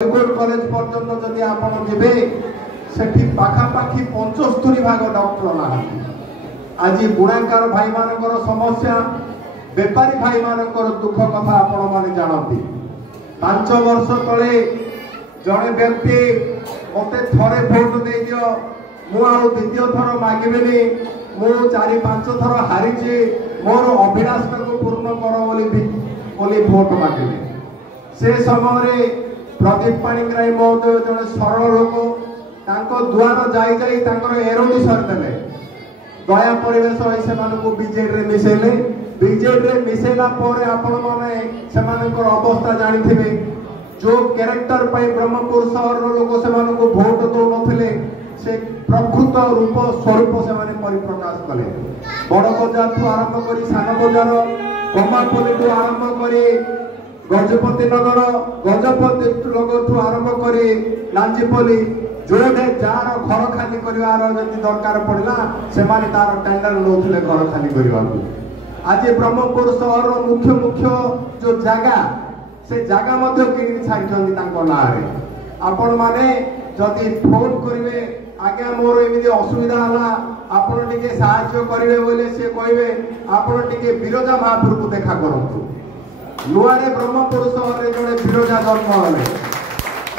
medical college पर्यंत जदि आपण जिबे सेठी पाखापाखी 75 भाग डॉक्टर ना आज बुणाकार भाई मानकर समस्या बेपारी भाई मानकर दुख कथा आपण माने जानती 5 वर्ष तले जड़े व्यक्ति मते थरे भोट दे दियो मु आ द्वितीय थर मागिबेनी मु 4-5 थर हारिची मोर अभिलाष को पूर्ण कर बोली भोट मागिबे से समय प्रदीप पाणिग्राही महोदय जड़े सरल लोक दुआर जाई एरोडी सरदेले दया परिवेश से बीजेडी मिसेले बीजेडी मिसेला आपण मैंने से अवस्था जानी जो कैरेक्टर ब्रह्मपुर सहर लोक से भोट दौ नथिले से प्रकृत रूप स्वरूप से परिप्रकाश कले बड़ बजार आरंभ कर सान बजार कमापल्ली आरंभ कर गजपति नगर गजपति नगर आरंभ कर लांजीपल्ली जोड़े जार घर खाली कर दरकार पड़ा से तार टेंडर नौले घर खाली करने आज ब्रह्मपुर सहर मुख्य मुख्य जो जगह से जगह किणी छाड़ी ना आपण मैंने जदि फोन करेंगे आज्ञा मोर एमती असुविधा है आपण टिके साहाय्य करेंगे बोले सी कहे आपण टिके बिरजा महापुर को देखा करूँ नुआरे ब्रह्मपुर सहर जड़े बिरजा जन्म हेले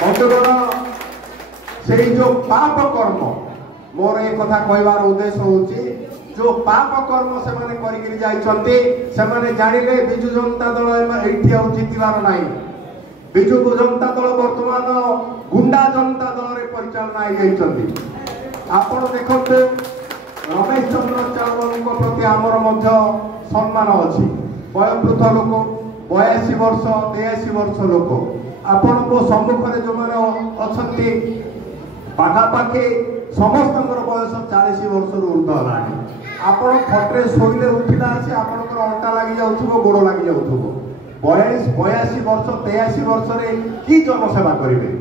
बंधुगण से जो पाप कर्म मोर ये कथा कहबार उद्देश्य होची जो पाप कर्म से माने करिकरी जाइछन्ते से माने जानिले बिजु जनता दल एठी आ जितिवार नाही बिजु जनता दल वर्तमान गुंडा जनता दल रे परिचालना आइ जाइछन्ते आपण देखते रमेश चंद्र चावल को प्रति आमर मध्य सम्मान अछि वयोवृद्ध लोक 82 वर्ष 83 वर्ष लोक आपण को सम्मुख जो माने अछन्ती पाखापाखि समस्त बयस 40 वर्ष ऊर्ध है आपण खटे शोले उठिला आसी आपणकर अंटा लगी जाउथबो गोड़ लगी जाउथबो 82 वर्ष 83 वर्ष रे की जनसेवा करिवे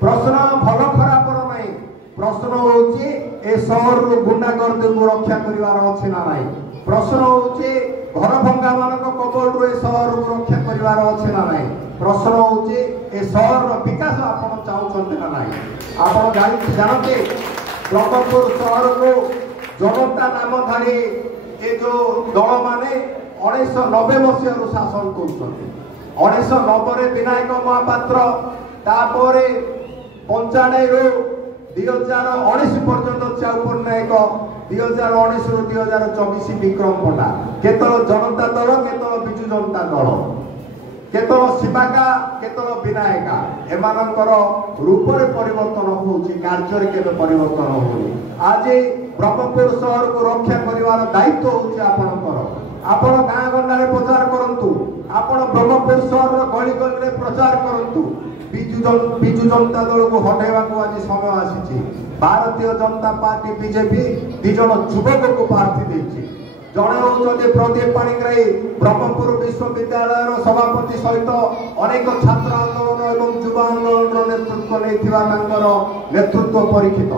प्रश्न भल खराब नहीं प्रश्न होची ए शहर रो गुंडागर्दी को रक्षा करिवार अछि ना नाही प्रश्न होची घर भंगा मानक कबड़ रो ए शहर को रक्षा करिवार अछि ना नाही प्रश्न होची ए शहर रो विकास आपण चाहउछन्ते ना नाही आपण जानते ब्रह्मपुर शहर को जनता नामधारी ये जो दल माने 1990 मसीह शासन कर 1990 विनायक महापात्र तापर 95 रू 2019 पर्यंत चाउपुर नायक 2019 रू 2024 विक्रम पंडा केतल जनता दल केतल बिजु जनता दल केतल शिवाका केतल विनायका एमानकर रूप रे परिवर्तन होउची कार्य रे केबे परिवर्तन होउनी आज ब्रह्मपुर शहर को रक्षा करिवार दायित्व होउची आपनकर आपण गाँ गंडा रे प्रचार करंतु आपण ब्रह्मपुर शहर रो गली गली रे प्रचार करंतु बिजु जनता दल को हटाइबा को आज समय आसीची भारतीय जनता पार्टी बीजेपी दिजन युवक को प्रार्थी देछि जड़े होते प्रदीप पाणिग्राही ब्रह्मपुर विश्वविद्यालय सभापति सहित अनेक छात्र आंदोलन एवं युवा आंदोलन नेतृत्व नहीं नेतृत्व परीक्षित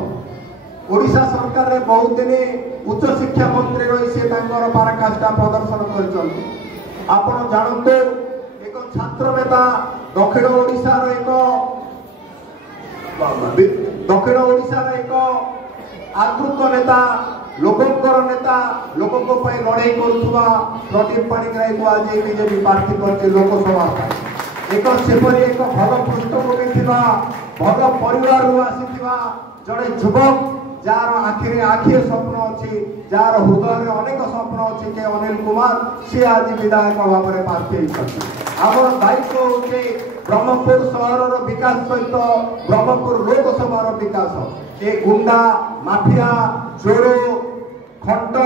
ओडिशा सरकार रे बहुत दिन उच्च शिक्षा मंत्री रही से पराकाष्ठा प्रदर्शन कर आपण जानते एक छात्र नेता दक्षिण ओडिशा एक आदृत नेता लोकंकर नेता लोकों लड़ाई करुवा प्रदीप पाणिग्राही को आज बीजेपी प्रार्थी कर लोकसभा एक सेपरी एक भल पृष्ठभूमि थिबा भल परिवार आसीथिबा जड़े युवक जार आखिरे आखिए स्वप्न अच्छी जार हृदय में अनेक स्वप्न अच्छी के अनिल कुमार सी आज विधायक भाव में प्रार्थी आम दायित्व होचे ब्रह्मपुर सहर विकास सहित ब्रह्मपुर लोकसभा विकास ये गुंडा माफिया चोर खंड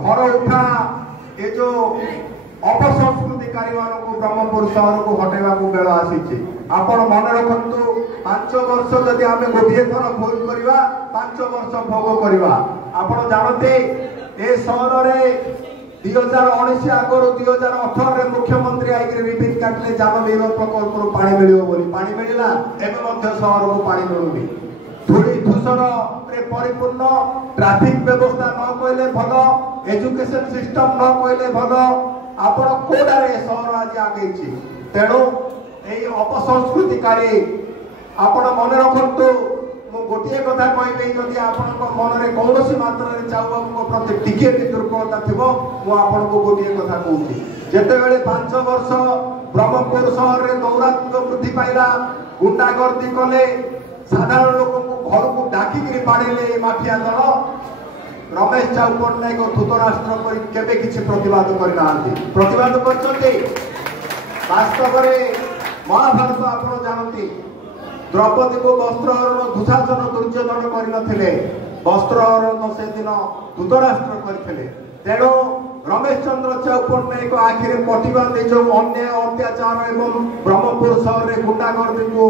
घर उठा ये जो अपसंस्कृतिकारी मान ब्रह्मपुर शहर को हटेवा बेल आसी आपण मन रखु 5 वर्ष जदि आम गोटे थर भोट करवा 5 वर्ष भोग करवा आपण जानते ए सहर में 2019 आगु 2018 मुख्यमंत्री आई रिबिन काटले जानवीर प्रकल्प पानी मिल पानी मिलला एवं शहर को पानी मिलूनी धूली धूसर परिपूर्ण ट्रैफिक व्यवस्था न कहले भल एजुकेशन सिस्टम न कहले भल आपण कोडारे सहर आज आगे तेणु अपसंस्कृतिकारी आपण मन रखु गोटे कथा कहबे जदि आपण मन में कौन मात्रा चाऊ प्रति टिके भी दुर्बलता थी मुझे गोटे कथा कहूँ जिते बड़े 5 वर्ष ब्रह्मपुर सहर में दौरात्म्य वृद्धि पाइला गुंडागर्दी कले साधारण लोक घर को डाकिक बाड़े माफिया दल रमेश चाऊ पट्टनायक धृतराष्ट्र केबे किछि प्रतिवाद करना प्रतिवाद करते वास्तव में महाभारत आप जानती द्रौपदी को वस्त्रहरण दुशासन दुर्योधन करनथिले वस्त्रहरण से दिन धृतराष्ट्र करथिले तेणु रमेश चंद्र चाऊ पट्टनायक आखिरे पटिवा दे जो अन्याय अत्याचार एवं ब्रह्मपुर सहर में गुंडागर्दी को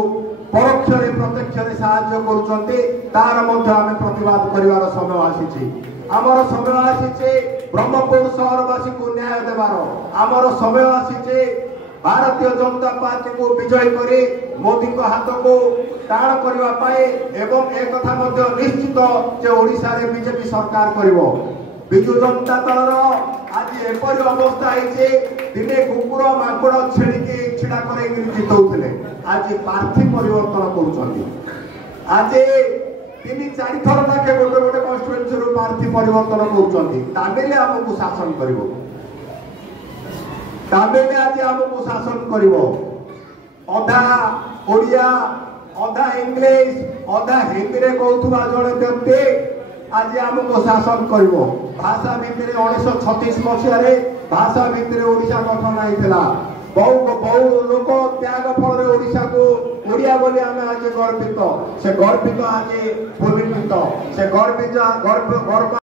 परोक्ष प्रत्यक्ष साहाय्य करुचंती तार मध्य आमे प्रतिवाद करिवार समय आसीछि आमर समय आसीछि ब्रह्मपुर सहरवासी को न्याय देवार आमर समय आसीछि भारतीय जनता पार्टी को विजय करे मोदी को हाथ को टाण करबा पाए एवं एक कथा मध्य निश्चित जे ओडिसा रे बीजेपी सरकार करिवो विजु जनता दल आज एपरी अवस्था है दिने कुकुर माकड़ छेड़ी छिड़ा कर जितौले आज प्रार्थी परिवर्तन कर आज 3-4 थर लाखे गोटे गोटे कन्स्टिट्यूएंसी प्रार्थी परिवर्तन कर आमको शासन कर तामिल आज आमको शासन कर अधा ओडिया अधा इंग्लिश अधा हिंदी रे कहूथुबा जड़े व्यक्ति आज आमको शासन कर भाषा भितर 1936 मसीह भाषा भितर ओडिशा गठन होता बहु लोक त्याग फल ओडिशा को ओडिया बोली आम आज गर्वित से गर्वित आज पुलकित से गर्वित गर्व